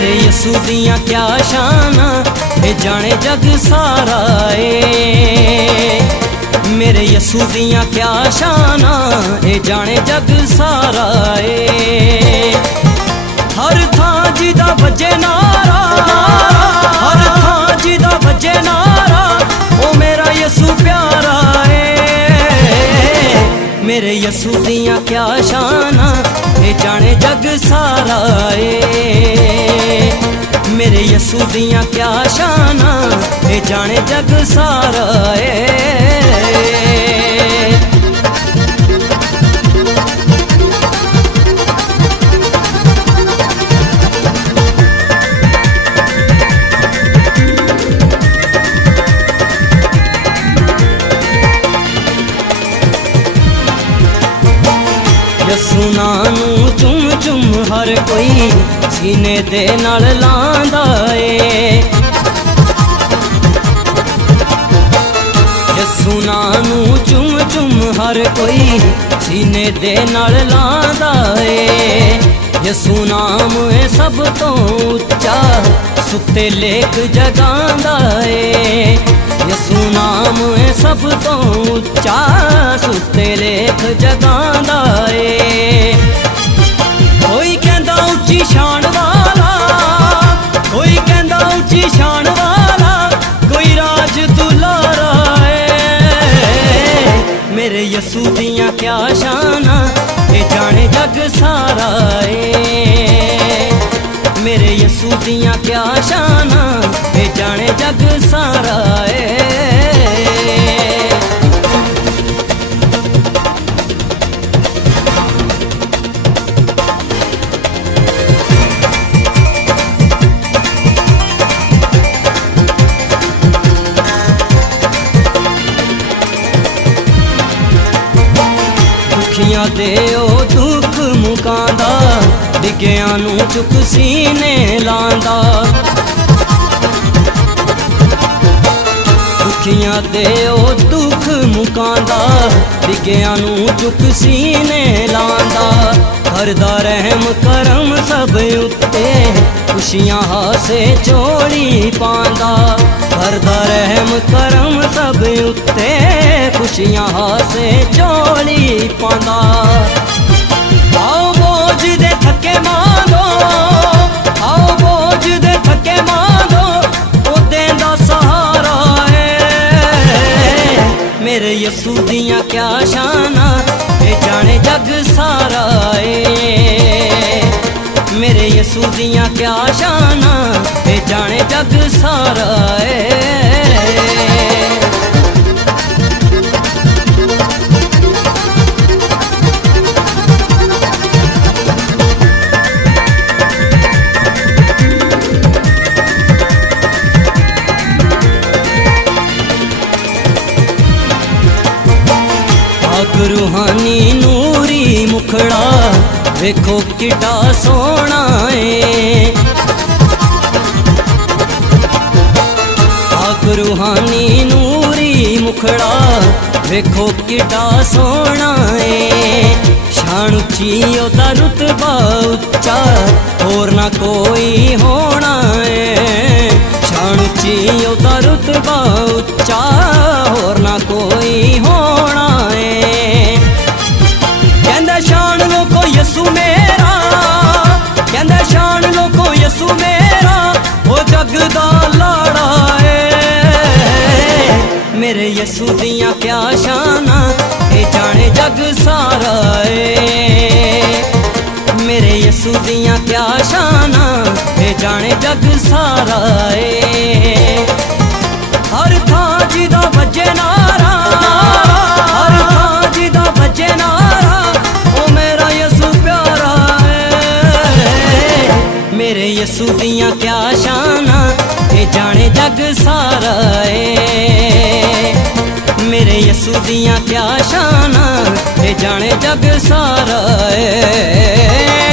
मेरे यसू दियां क्या शाना ए जाने जग सारा ए। मेरे यसू दियां क्या शाना ए जाने जग सारा ए। हर थां जिदा बजे नारा, हर थां जिदा बजे नारा, ओ मेरा यसू प्यारा ए। मेरे यसू दियां क्या शाना ए जाने जग सारा ए। मेरे यसू दियां क्या शाना ए जाने जग सारा ए। यसू नानू चुम चुम हर कोई सीने दे नाल लांदा ए। यसू नानू चुम चुम हर कोई सीने दे नाल लांदा ए। यसू नाम है सब तो उच्चा सुते लेख जगांदा ए। यसू नाम है सब तो उच्चा सुते लेख जगांदा ए। कोई कहंदा उच्ची शान वाला, कोई कहंदा उच्ची शान वाला, कोई राज दुलारा ए। मेरे यसू दियां क्या शाना ए जाने जग सारा ए। मेरे यसू दियां क्या शाना ए जाने जग सारा ए। दुखियां दे ओ दुख मुकांदा, डिग्गियां नू चुक सीने लांदा। दुखियां दे ओ दुख मुकांदा, डिग्गियां नू चुक सीने लांदा। करदा रहम करम सब उत्ते, खुशियां हासे चोली पांदा। करदा रहम करम सब उत्ते, खुशियां हासे चोली पांदा। आओ बोझ दे थके मांगो, आओ बोझ दे थके मांगो, ओ देंदा सहारा है। मेरे यसू दियां क्या शाना ए जाने जग सारा ए। मेरे यसू दियां क्या शाना ए जाने जग सारा ए। रूहानी नूरी मुखड़ा वेखो किड्डा सोना है। आग रूहानी नूरी मुखड़ा वेखो किड्डा सोना है। शान उच्ची ओदा रुतबा उच्चा होर ना कोई होना है। शान उच्ची ओदा रुतबा उच्चा होर ना कोई होना है। शान लोको यसू मेरा, कहंदे शान लोको यसू मेरा, ओ जग दा लाड़ा ए। मेरे यसू दियां क्या शाना ए जाने जग सारा ए। मेरे यसू दियां क्या शाना ए जाने जग सारा ए। हर थां जिदा बजे नारा, हर थां जिदा बजे नारा, मेरे यसू दियां क्या शाना ए जाने जग सारा ए। मेरे यसू दियां क्या शाना ए जाने जग सारा ए।